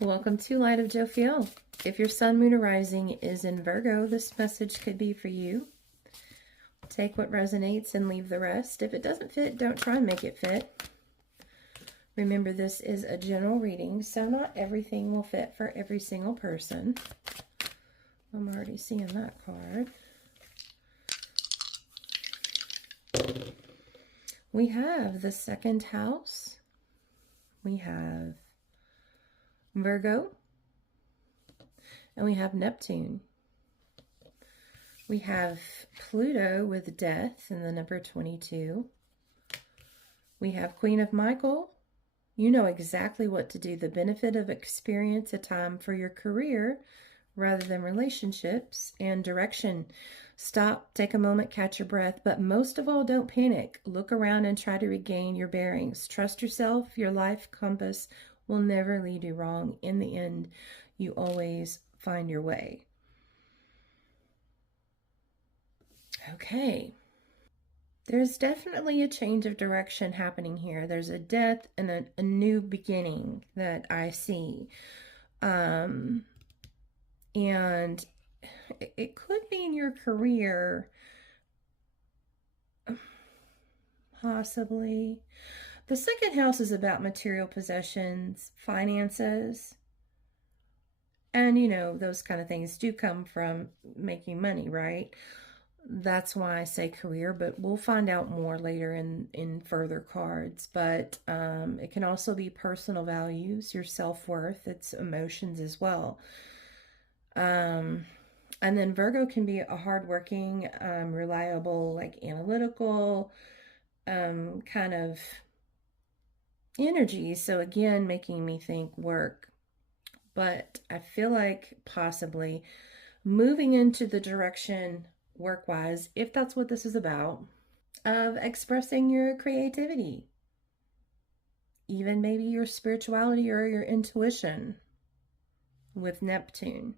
Welcome to Light of Jophiel. If your sun, moon, or rising is in Virgo, this message could be for you. Take what resonates and leave the rest. If it doesn't fit, don't try and make it fit. Remember, this is a general reading, so not everything will fit for every single person. I'm already seeing that card. We have the second house. We have Virgo, and we have Neptune. We have Pluto with death in the number 22. We have Queen of Michael. You know exactly what to do. The benefit of experience, a time for your career rather than relationships, and direction. Stop, take a moment, catch your breath, but most of all, don't panic. Look around and try to regain your bearings. Trust yourself. Your life compass will never lead you wrong. In the end, you always find your way. Okay. There's definitely a change of direction happening here. There's a death and a new beginning that I see. And it could be in your career, possibly. The second house is about material possessions, finances, and you know, those kind of things do come from making money, right? That's why I say career, but we'll find out more later in further cards. But it can also be personal values, your self-worth, it's emotions as well. And then Virgo can be a hardworking, reliable, like analytical kind of energy. So again, making me think work. But I feel like possibly moving into the direction work-wise, if that's what this is about, of expressing your creativity, even maybe your spirituality or your intuition with Neptune.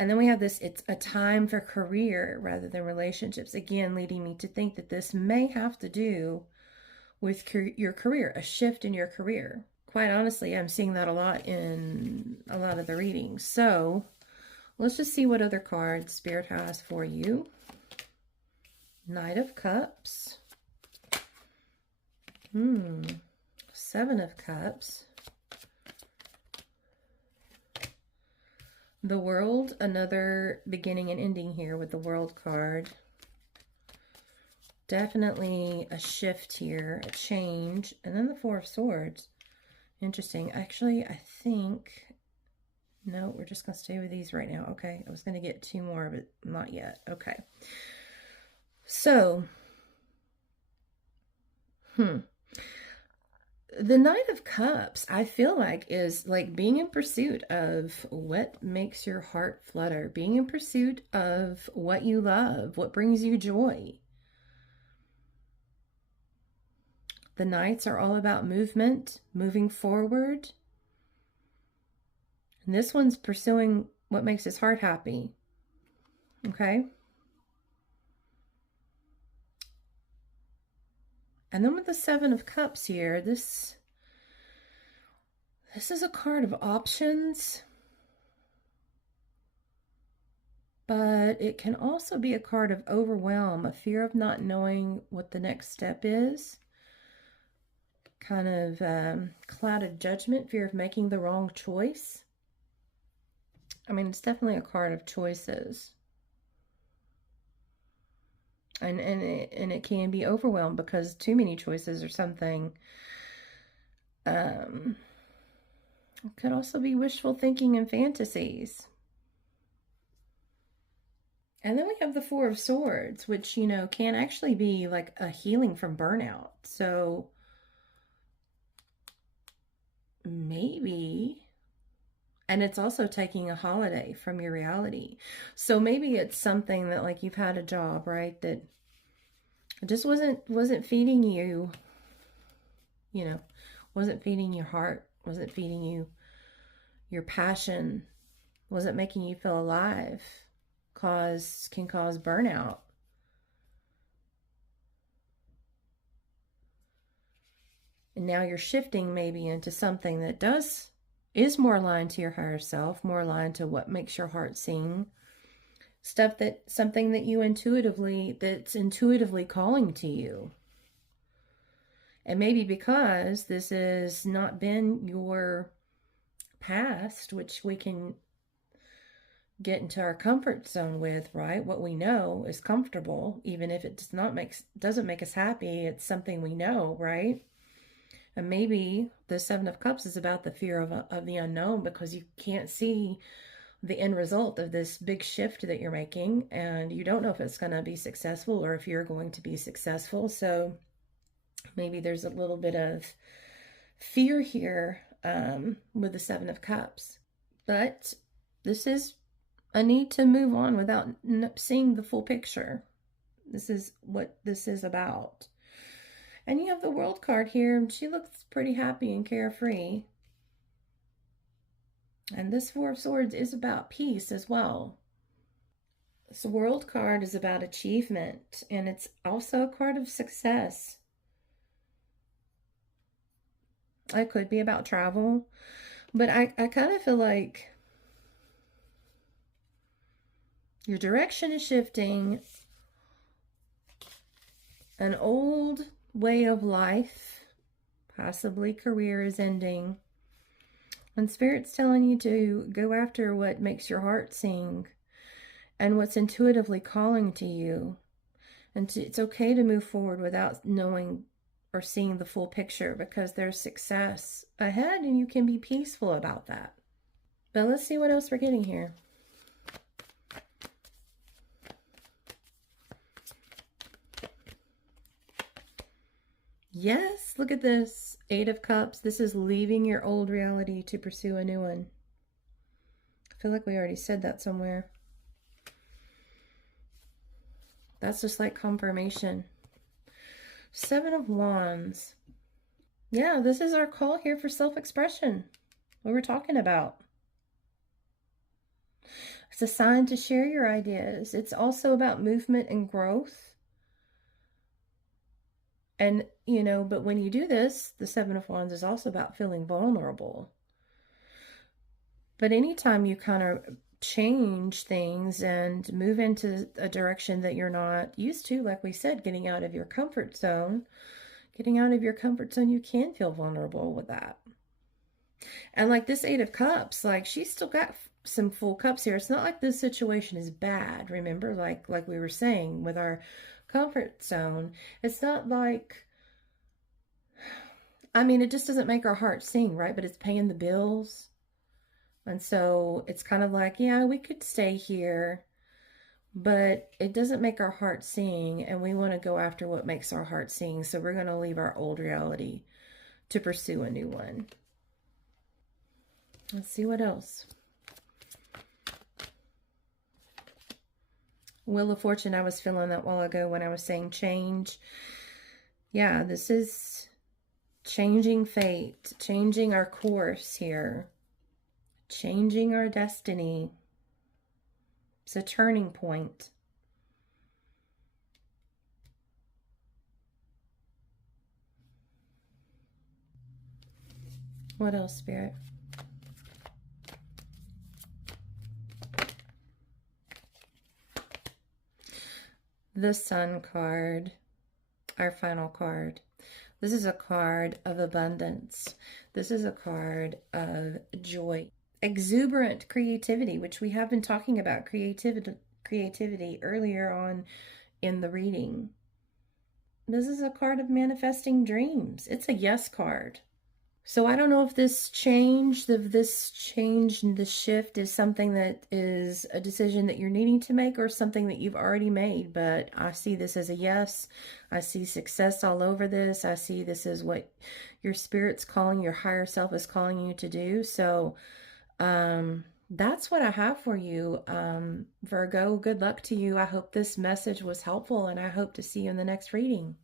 And then we have this, it's a time for career rather than relationships, again leading me to think that this may have to do with your career, a shift in your career. Quite honestly, I'm seeing that a lot in a lot of the readings. So let's just see what other cards Spirit has for you. Knight of Cups. Seven of Cups. The World, another beginning and ending here with the World card. Definitely a shift here, a change. And then the Four of Swords. Interesting. Actually, I think... No, we're just going to stay with these right now. Okay, I was going to get two more, but not yet. Okay. So, the Knight of Cups, I feel like, is like being in pursuit of what makes your heart flutter, being in pursuit of what you love, what brings you joy. The Knights are all about movement, moving forward. And this one's pursuing what makes his heart happy. Okay? And then with the Seven of Cups here, this is a card of options. But it can also be a card of overwhelm, a fear of not knowing what the next step is. Kind of clouded judgment, fear of making the wrong choice. I mean, it's definitely a card of choices. And it can be overwhelmed because too many choices or something. It could also be wishful thinking and fantasies. And then we have the Four of Swords, which, you know, can actually be like a healing from burnout. So maybe... And it's also taking a holiday from your reality. So maybe it's something that, like, you've had a job, right, that just wasn't feeding you, you know, wasn't feeding your heart, wasn't feeding you your passion, wasn't making you feel alive, can cause burnout. And now you're shifting maybe into something that does is more aligned to your higher self, more aligned to what makes your heart sing. Something that that's intuitively calling to you. And maybe because this has not been your past, which we can get into our comfort zone with, right? What we know is comfortable, even if it doesn't make us happy. It's something we know, right? And maybe the Seven of Cups is about the fear of the unknown, because you can't see the end result of this big shift that you're making, and you don't know if it's going to be successful or if you're going to be successful. So maybe there's a little bit of fear here with the Seven of Cups. But this is a need to move on without seeing the full picture. This is what this is about. And you have the World card here, and she looks pretty happy and carefree. And this Four of Swords is about peace as well. This World card is about achievement, and it's also a card of success. It could be about travel, but I kind of feel like your direction is shifting. An old way of life, possibly career, is ending. And Spirit's telling you to go after what makes your heart sing and what's intuitively calling to you. And it's okay to move forward without knowing or seeing the full picture, because there's success ahead and you can be peaceful about that. But let's see what else we're getting here. Yes, look at this. Eight of Cups. This is leaving your old reality to pursue a new one. I feel like we already said that somewhere. That's just like confirmation. Seven of Wands. Yeah, this is our call here for self-expression. What we're talking about. It's a sign to share your ideas. It's also about movement and growth. And, but when you do this, the Seven of Wands is also about feeling vulnerable. But anytime you kind of change things and move into a direction that you're not used to, like we said, getting out of your comfort zone, you can feel vulnerable with that. And like this Eight of Cups, like she's still got some full cups here. It's not like this situation is bad. Remember, like we were saying with our comfort zone, it's not like, it just doesn't make our heart sing, right? But it's paying the bills. And so it's kind of like, yeah, we could stay here, but it doesn't make our heart sing, and we want to go after what makes our heart sing. So we're going to leave our old reality to pursue a new one. Let's see what else. Wheel of Fortune, I was feeling that while ago when I was saying change. Yeah, this is changing fate, changing our course here, changing our destiny. It's a turning point. What else, Spirit? The Sun card, our final card. This is a card of abundance. This is a card of joy. Exuberant creativity, which we have been talking about creativity earlier on in the reading. This is a card of manifesting dreams. It's a yes card. So I don't know if this change, the shift is something that is a decision that you're needing to make or something that you've already made, but I see this as a yes. I see success all over this. I see this as what your spirit's calling, your higher self is calling you to do. So that's what I have for you, Virgo. Good luck to you. I hope this message was helpful, and I hope to see you in the next reading.